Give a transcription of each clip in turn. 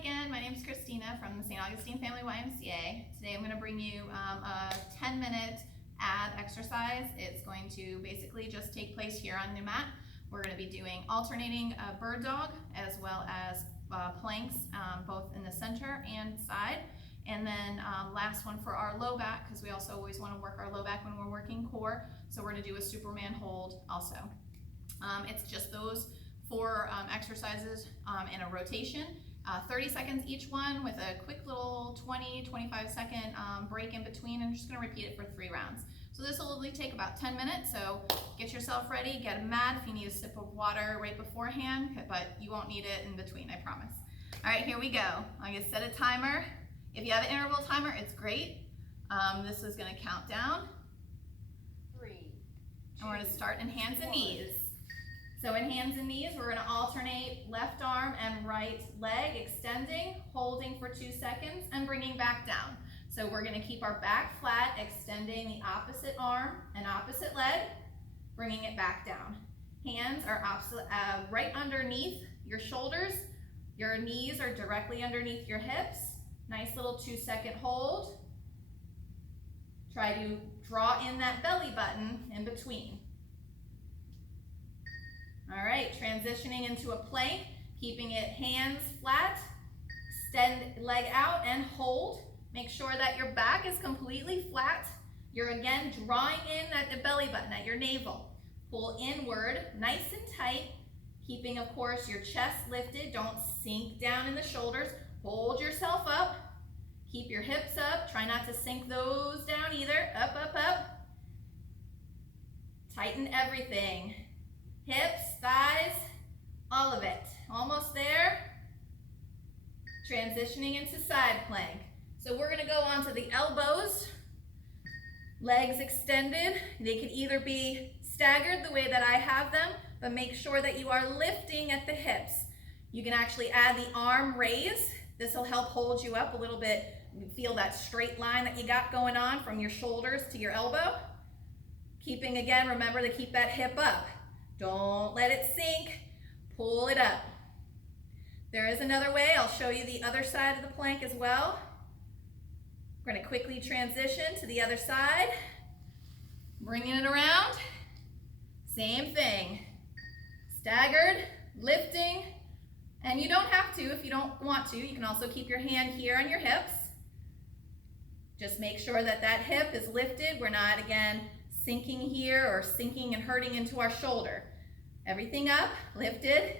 again, my name is Christina from the St. Augustine Family YMCA. Today I'm going to bring you a 10-minute ab exercise. It's going to basically just take place here on the mat. We're going to be doing alternating bird dog as well as planks, both in the center and side. And then last one for our low back, because we also always want to work our low back when we're working core. So we're going to do a Superman hold also. It's just those four exercises in a rotation. 30 seconds each one with a quick little 20-25 second break in between. I'm just going to repeat it for 3 rounds. So this will only take about 10 minutes, so get yourself ready, get a mat if you need a sip of water right beforehand, but you won't need it in between, I promise. All right, here we go. I'm going to set a timer. If you have an interval timer, it's great. This is going to count down. 3, 2, and we're going to start in hands and 1. knees. So in hands and knees, we're going to alternate left arm and right leg, extending, holding for 2 seconds, and bringing back down. So we're going to keep our back flat, extending the opposite arm and opposite leg, bringing it back down. Hands are opposite, right underneath your shoulders. Your knees are directly underneath your hips. Nice little 2-second hold. Try to draw in that belly button in between. All right, transitioning into a plank, keeping it hands flat, extend leg out and hold. Make sure that your back is completely flat. You're again drawing in at the belly button, at your navel. Pull inward, nice and tight, keeping, of course, your chest lifted. Don't sink down in the shoulders. Hold yourself up. Keep your hips up. Try not to sink those down either. Up, up, up. Tighten everything. Hips, thighs, all of it. Almost there. Transitioning into side plank. So we're going to go onto the elbows, legs extended. They could either be staggered the way that I have them, but make sure that you are lifting at the hips. You can actually add the arm raise. This will help hold you up a little bit. You feel that straight line that you got going on from your shoulders to your elbow. Keeping, again, remember to keep that hip up. Don't let it sink. Pull it up. There is another way. I'll show you the other side of the plank as well. We're going to quickly transition to the other side. Bringing it around. Same thing. Staggered, lifting, and you don't have to if you don't want to. You can also keep your hand here on your hips. Just make sure that that hip is lifted. We're not, again, sinking here or sinking and hurting into our shoulder. Everything up, lifted,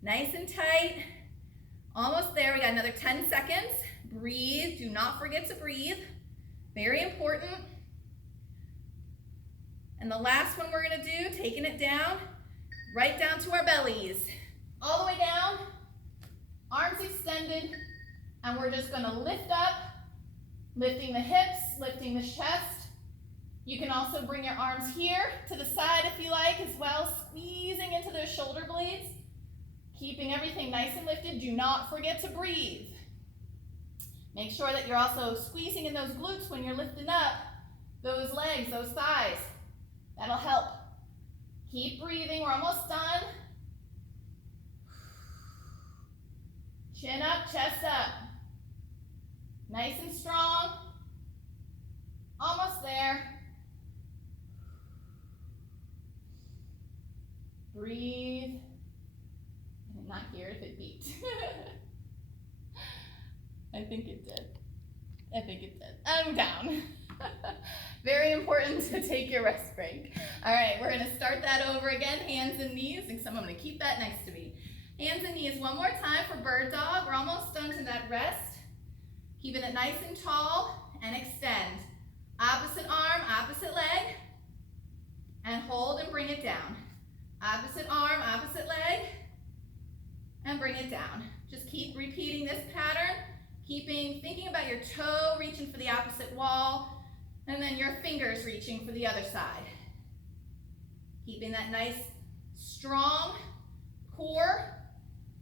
nice and tight. Almost there. We got another 10 seconds. Breathe. Do not forget to breathe. Very important. And the last one we're going to do, taking it down, right down to our bellies. All the way down, arms extended, and we're just going to lift up, lifting the hips, lifting the chest. You can also bring your arms here to the side if you like as well, squeezing into those shoulder blades, keeping everything nice and lifted. Do not forget to breathe. Make sure that you're also squeezing in those glutes when you're lifting up those legs, those thighs. That'll help. Keep breathing. We're almost done. Chin up, chest up. Nice and strong. Almost there. Breathe. I did not hear if it beeped. I think it did. I think it did. I'm down. Very important to take your rest break. All right, we're going to start that over again. Hands and knees. And I'm going to keep that next to me. Hands and knees one more time for bird dog. We're almost done to that rest. Keeping it nice and tall and extend. Opposite arm, opposite leg. And hold and bring it down. Opposite arm, opposite leg. And bring it down. Just keep repeating this pattern. Thinking about your toe reaching for the opposite wall, and then your fingers reaching for the other side. Keeping that nice, strong core,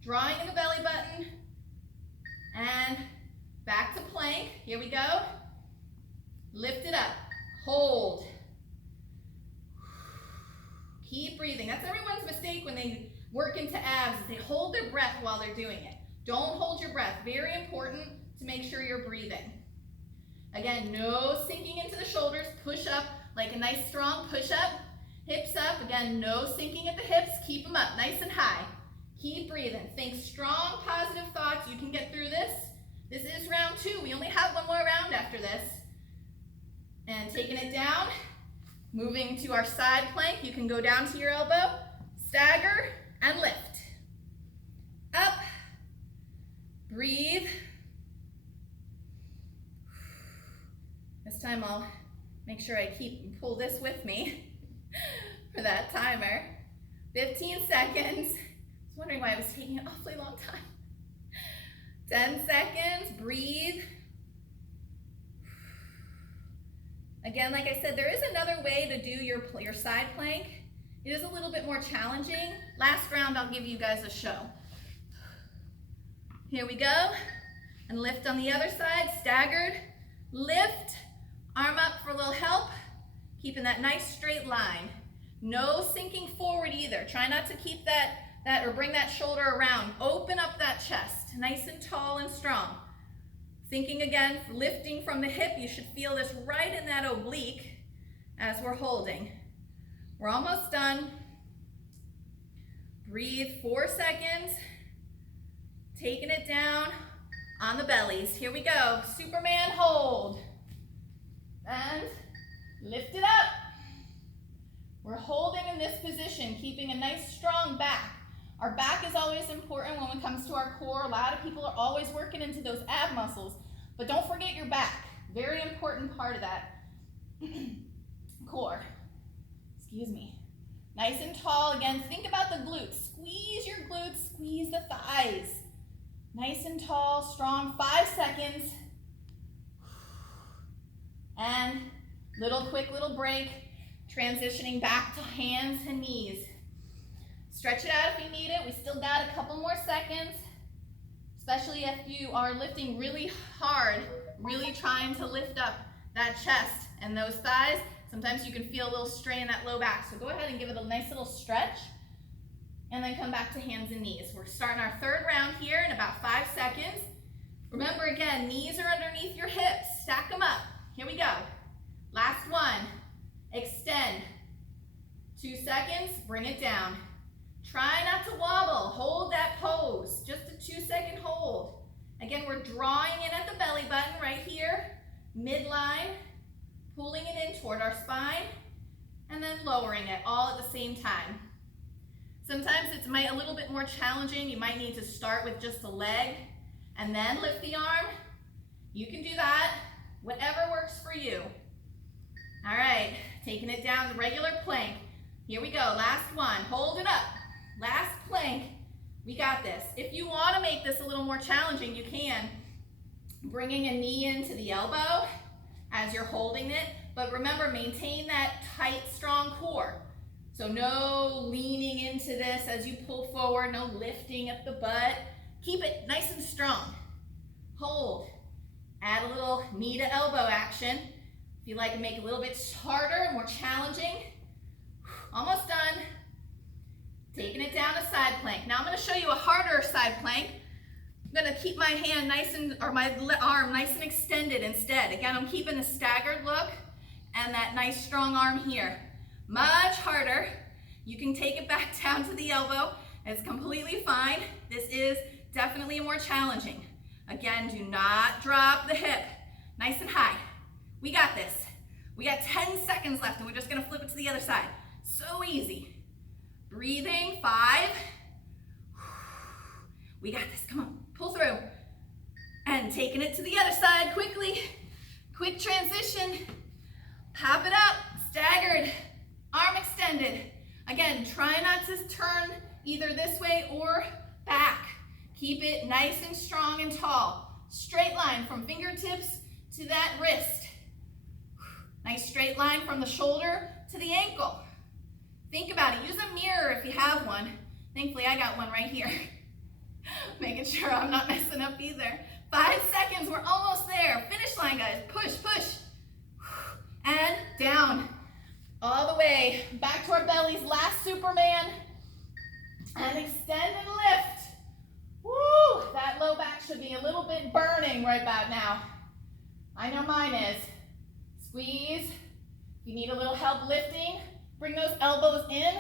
drawing in the belly button, and back to plank. Here we go. Lift it up, hold. Keep breathing. That's everyone's mistake when they work into abs, is they hold their breath while they're doing it. Don't hold your breath. back. Very important to make sure you're breathing. Again, no sinking into the shoulders. Push up like a nice strong push up. Hips up. Again, no sinking at the hips. Keep them up nice and high. Keep breathing. Think strong, positive thoughts. You can get through this. This is round 2. We only have one more round after this. And taking it down, moving to our side plank. You can go down to your elbow, stagger, and lift. Up, breathe. This time I'll make sure I pull this with me for that timer. 15 seconds. I was wondering why I was taking an awfully long time. 10 seconds, breathe. Again, like I said, there is another way to do your side plank. It is a little bit more challenging. Last round, I'll give you guys a show. Here we go. And lift on the other side, staggered. Lift, arm up for a little help. Keeping that nice straight line. No sinking forward either. Try not to keep that or bring that shoulder around. Open up that chest, nice and tall and strong. Thinking again, lifting from the hip, you should feel this right in that oblique as we're holding. We're almost done. Breathe 4 seconds. Taking it down on the bellies. Here we go. Superman hold. And lift it up. We're holding in this position, keeping a nice strong back. Our back is always important when it comes to our core. A lot of people are always working into those ab muscles, but don't forget your back. Very important part of that core. Excuse me. Nice and tall. Again, think about the glutes. Squeeze your glutes, squeeze the thighs. Nice and tall, strong. 5 seconds. And quick little break. Transitioning back to hands and knees. Stretch it out if you need it. We still got a couple more seconds, especially if you are lifting really hard, really trying to lift up that chest and those thighs. Sometimes you can feel a little strain in that low back. So go ahead and give it a nice little stretch and then come back to hands and knees. We're starting our 3rd round here in about 5 seconds. Remember again, knees are underneath your hips. Stack them up. Here we go. Last one. Extend. 2 seconds, bring it down. Try not to wobble. Hold that pose. Just a 2-second hold. Again, we're drawing in at the belly button right here, midline, pulling it in toward our spine, and then lowering it all at the same time. Sometimes it's a little bit more challenging. You might need to start with just a leg and then lift the arm. You can do that, whatever works for you. All right, taking it down the regular plank. Here we go, last one, hold it up. Last plank, we got this. If you want to make this a little more challenging, you can. Bringing a knee into the elbow as you're holding it, but remember, maintain that tight, strong core. So no leaning into this as you pull forward, no lifting at the butt. Keep it nice and strong. Hold. Add a little knee to elbow action. If you like to make it a little bit harder, more challenging. Almost done. Taking it down to side plank. Now I'm going to show you a harder side plank. I'm going to keep my hand my arm nice and extended instead. Again, I'm keeping the staggered look and that nice strong arm here. Much harder. You can take it back down to the elbow. It's completely fine. This is definitely more challenging. Again, do not drop the hip. Nice and high. We got this. We got 10 seconds left and we're just going to flip it to the other side. So easy. Breathing, 5. We got this, come on, pull through. And taking it to the other side quickly. Quick transition. Pop it up, staggered, arm extended. Again, try not to turn either this way or back. Keep it nice and strong and tall. Straight line from fingertips to that wrist. Nice straight line from the shoulder to the ankle. Think about it. Use a mirror if you have one. Thankfully, I got one right here. Making sure I'm not messing up either. 5 seconds. We're almost there. Finish line, guys. Push, push. And down. All the way. Back to our bellies. Last Superman. And extend and lift. Woo! That low back should be a little little bit burning right about now. I know mine is. Squeeze. If you need a little help lifting, bring those elbows in,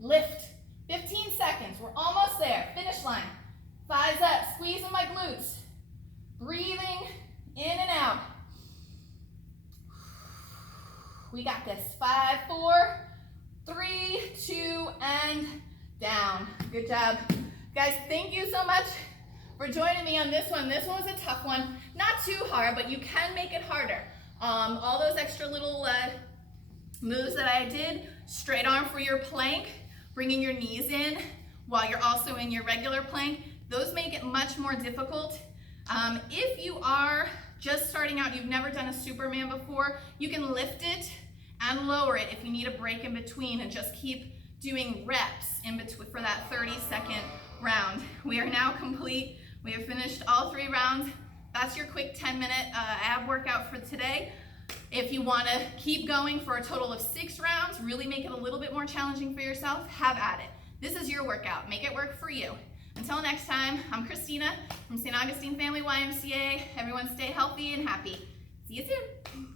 lift. 15 seconds, we're almost there. Finish line. Thighs up, squeezing my glutes. Breathing in and out. We got this. 5, 4, 3, 2, and down. Good job. Guys, thank you so much for joining me on this one. This one was a tough one. Not too hard, but you can make it harder. All those extra little moves that I did, straight arm for your plank, bringing your knees in while you're also in your regular plank, those make it much more difficult. If you are just starting out, you've never done a Superman before, you can lift it and lower it if you need a break in between and just keep doing reps in between for that 30-second round. We are now complete. We have finished all 3 rounds. That's your quick 10-minute ab workout for today. If you want to keep going for a total of 6 rounds, really make it a little bit more challenging for yourself, have at it. This is your workout. Make it work for you. Until next time, I'm Christina from St. Augustine Family YMCA. Everyone stay healthy and happy. See you soon.